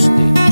poste.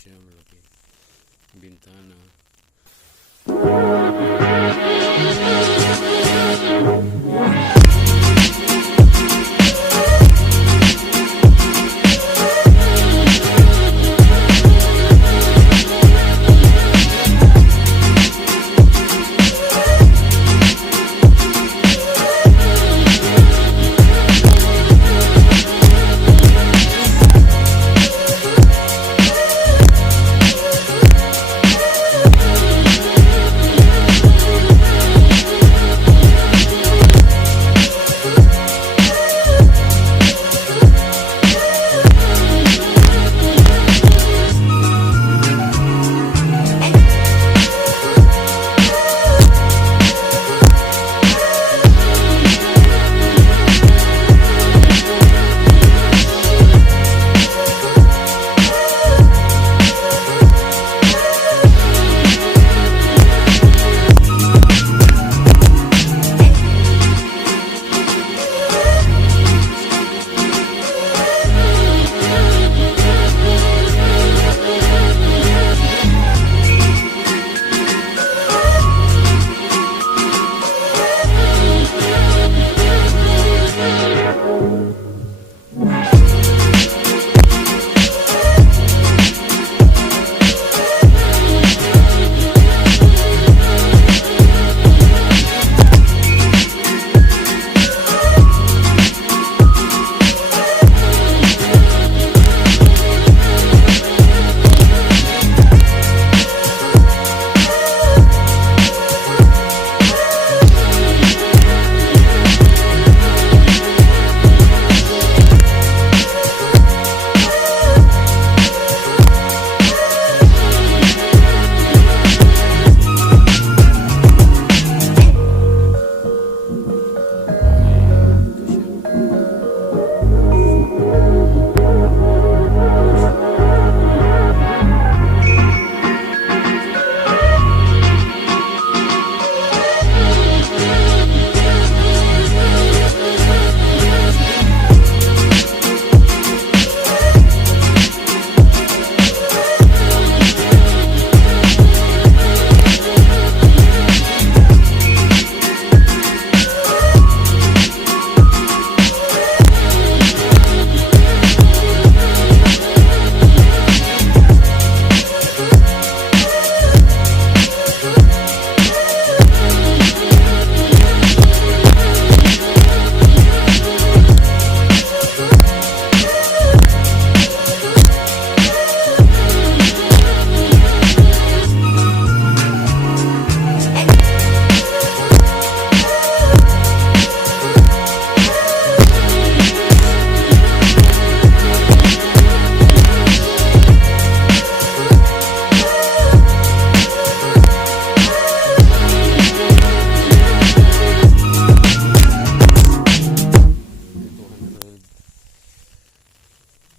siya, malaki bintana.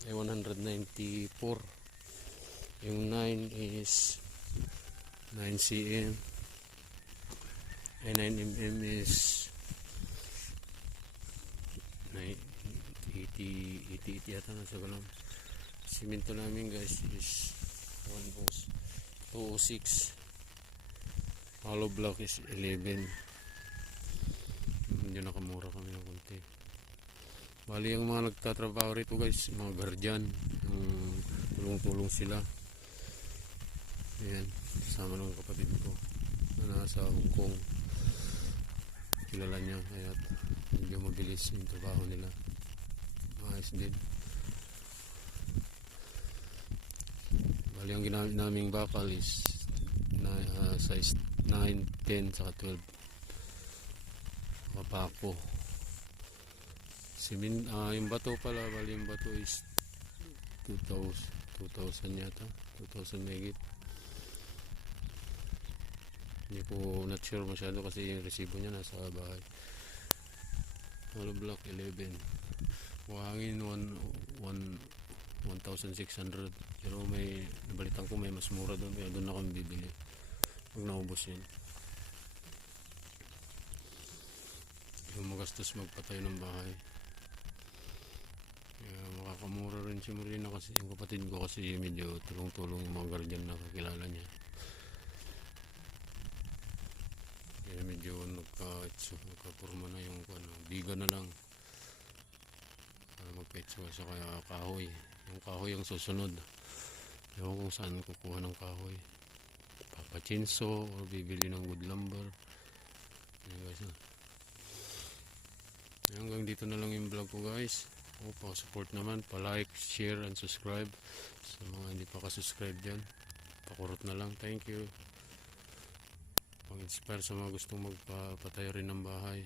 Ay 194. Yung 9 is 9 cm. Ay 9 mm is 80 yata na sa galang. Simento namin guys is 206. Hollow block is 11. Medyo nakamura kami ng konti. Bali yung mga nagtatrabaho rito guys, mga guardian, tulong-tulong sila. Ayan, kasama ng kapatid ko na nasa Hong Kong. Kilala niya, kaya medyo mabilis yung trabaho nila. Ayos din. Bali ang ginamit naming bakal is size 9, 10, saka 12. Kapako. Yung bato pala, bali yung bato is 2,000 yata, 2,000 megit. Hindi ko not sure masyado kasi yung resibo niya nasa bahay. Hollow block 11. Buhangin 1,600. Pero may nabalitan ko may mas mura doon, kaya doon na kami bibili pag naubos yun. Yung magastos magpatayo ng bahay, kaya makakamura rin si Marina kasi, yung kapatid ko kasi medyo tulong-tulong yung mga guardian na kakilala niya. Kaya medyo nagka-purma na yung biga na lang para magpetso sa kaya kahoy. Yung kahoy ang susunod. Ewan kung saan kukuha ng kahoy. Papachinso o bibili ng wood lumber. Ayan guys. Hanggang dito na lang yung vlog ko guys. Pa-support naman, pa-like, share, and subscribe. Sa mga hindi pa ka-subscribe dyan, pakurot na lang. Thank you. Pang-inspire sa mga gustong magpatayo rin ng bahay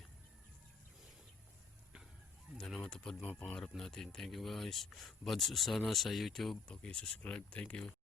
na matupad mga pangarap natin. Thank you guys. Buds sana sa YouTube, paki-subscribe. Thank you.